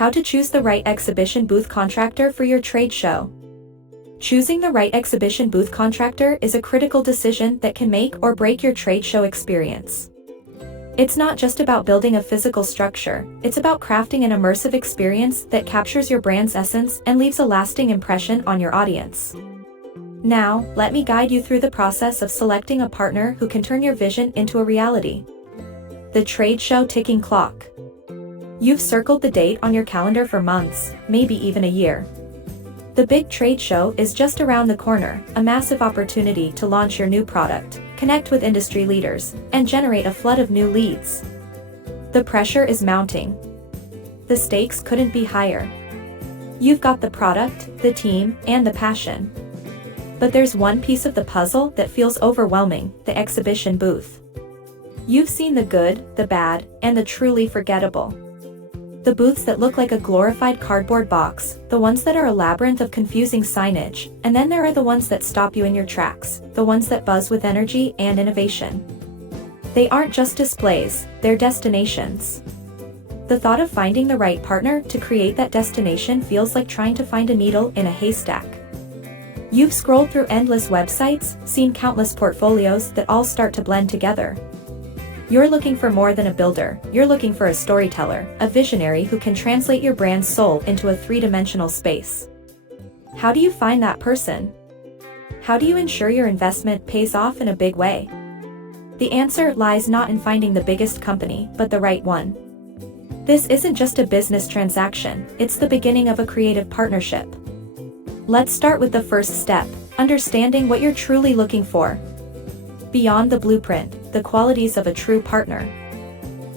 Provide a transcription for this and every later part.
How to choose the right exhibition booth contractor for your trade show. Choosing the right exhibition booth contractor is a critical decision that can make or break your trade show experience. It's not just about building a physical structure, it's about crafting an immersive experience that captures your brand's essence and leaves a lasting impression on your audience. Now, let me guide you through the process of selecting a partner who can turn your vision into a reality. The trade show ticking clock. You've circled the date on your calendar for months, maybe even a year. The big trade show is just around the corner, a massive opportunity to launch your new product, connect with industry leaders, and generate a flood of new leads. The pressure is mounting. The stakes couldn't be higher. You've got the product, the team, and the passion. But there's one piece of the puzzle that feels overwhelming: the exhibition booth. You've seen the good, the bad, and the truly forgettable. The booths that look like a glorified cardboard box, the ones that are a labyrinth of confusing signage, and then there are the ones that stop you in your tracks, the ones that buzz with energy and innovation. They aren't just displays, they're destinations. The thought of finding the right partner to create that destination feels like trying to find a needle in a haystack. You've scrolled through endless websites, seen countless portfolios that all start to blend together. You're looking for more than a builder, you're looking for a storyteller, a visionary who can translate your brand's soul into a three-dimensional space. How do you find that person? How do you ensure your investment pays off in a big way? The answer lies not in finding the biggest company, but the right one. This isn't just a business transaction, it's the beginning of a creative partnership. Let's start with the first step: understanding what you're truly looking for. Beyond the blueprint, the qualities of a true partner.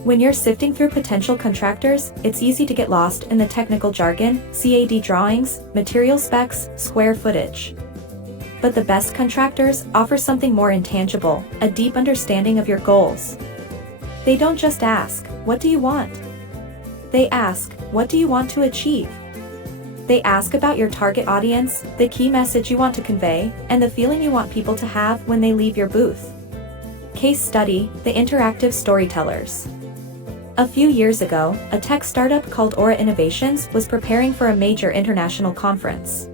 When you're sifting through potential contractors, it's easy to get lost in the technical jargon, CAD drawings, material specs, square footage. But the best contractors offer something more intangible: a deep understanding of your goals. They don't just ask, "What do you want?" They ask, "What do you want to achieve?" They ask about your target audience, the key message you want to convey, and the feeling you want people to have when they leave your booth. Case study: the interactive storytellers. A few years ago, a tech startup called Aura Innovations was preparing for a major international conference.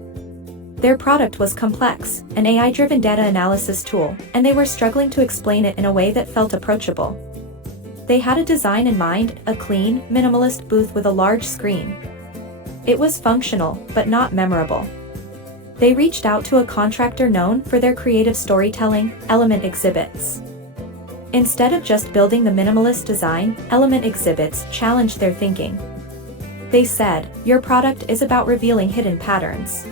Their product was complex, an AI-driven data analysis tool, and they were struggling to explain it in a way that felt approachable. They had a design in mind: a clean, minimalist booth with a large screen. It was functional, but not memorable. They reached out to a contractor known for their creative storytelling, Element Exhibits. Instead of just building the minimalist design, Element Exhibits challenged their thinking. They said, "Your product is about revealing hidden patterns.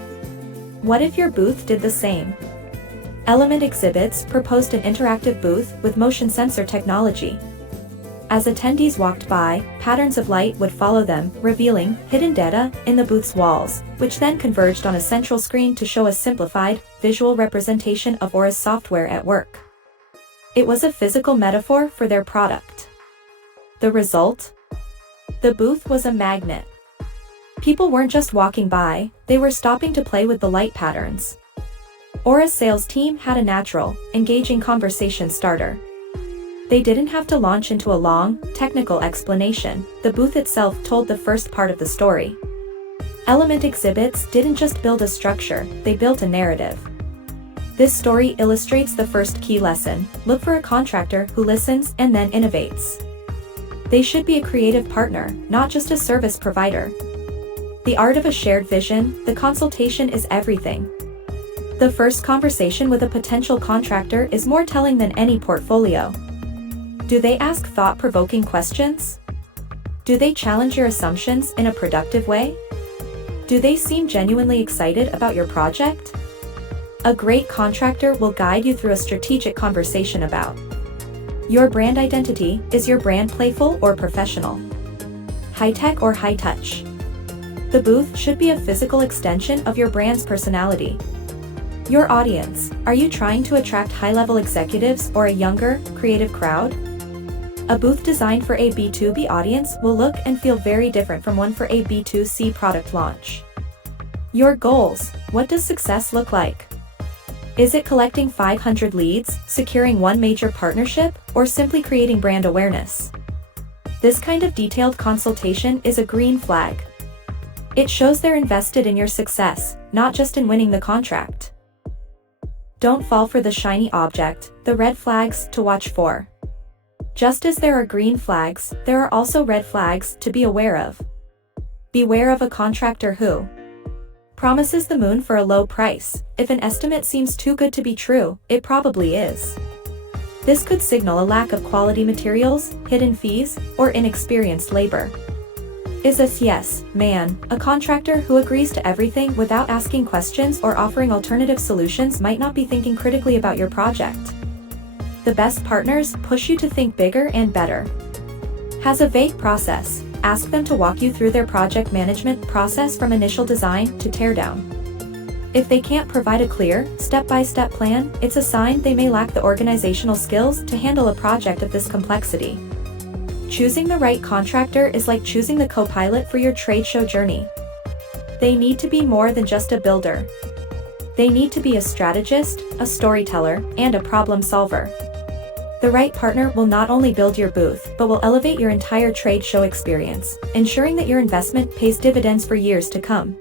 What if your booth did the same?" Element Exhibits proposed an interactive booth with motion sensor technology. As attendees walked by, patterns of light would follow them, revealing hidden data in the booth's walls, which then converged on a central screen to show a simplified, visual representation of Aura's software at work. It was a physical metaphor for their product. The result? The booth was a magnet. People weren't just walking by, they were stopping to play with the light patterns. Aura's sales team had a natural, engaging conversation starter. They didn't have to launch into a long, technical explanation. The booth itself told the first part of the story. Element Exhibits didn't just build a structure, they built a narrative. This story illustrates the first key lesson: look for a contractor who listens and then innovates. They should be a creative partner, not just a service provider. The art of a shared vision: the consultation is everything. The first conversation with a potential contractor is more telling than any portfolio. Do they ask thought-provoking questions? Do they challenge your assumptions in a productive way? Do they seem genuinely excited about your project? A great contractor will guide you through a strategic conversation about your brand identity. Is your brand playful or professional? High-tech or high-touch? The booth should be a physical extension of your brand's personality. Your audience: are you trying to attract high-level executives or a younger, creative crowd? A booth designed for a B2B audience will look and feel very different from one for a B2C product launch. Your goals: what does success look like? Is it collecting 500 leads, securing one major partnership, or simply creating brand awareness? This kind of detailed consultation is a green flag. It shows they're invested in your success, not just in winning the contract. Don't fall for the shiny object, the red flags to watch for. Just as there are green flags, there are also red flags to be aware of. Beware of a contractor who promises the moon for a low price. If an estimate seems too good to be true, it probably is. This could signal a lack of quality materials, hidden fees, or inexperienced labor. Is this yes, man? A contractor who agrees to everything without asking questions or offering alternative solutions might not be thinking critically about your project. The best partners push you to think bigger and better. Has a vague process. Ask them to walk you through their project management process from initial design to teardown. If they can't provide a clear, step-by-step plan, it's a sign they may lack the organizational skills to handle a project of this complexity. Choosing the right contractor is like choosing the co-pilot for your trade show journey. They need to be more than just a builder. They need to be a strategist, a storyteller, and a problem solver. The right partner will not only build your booth, but will elevate your entire trade show experience, ensuring that your investment pays dividends for years to come.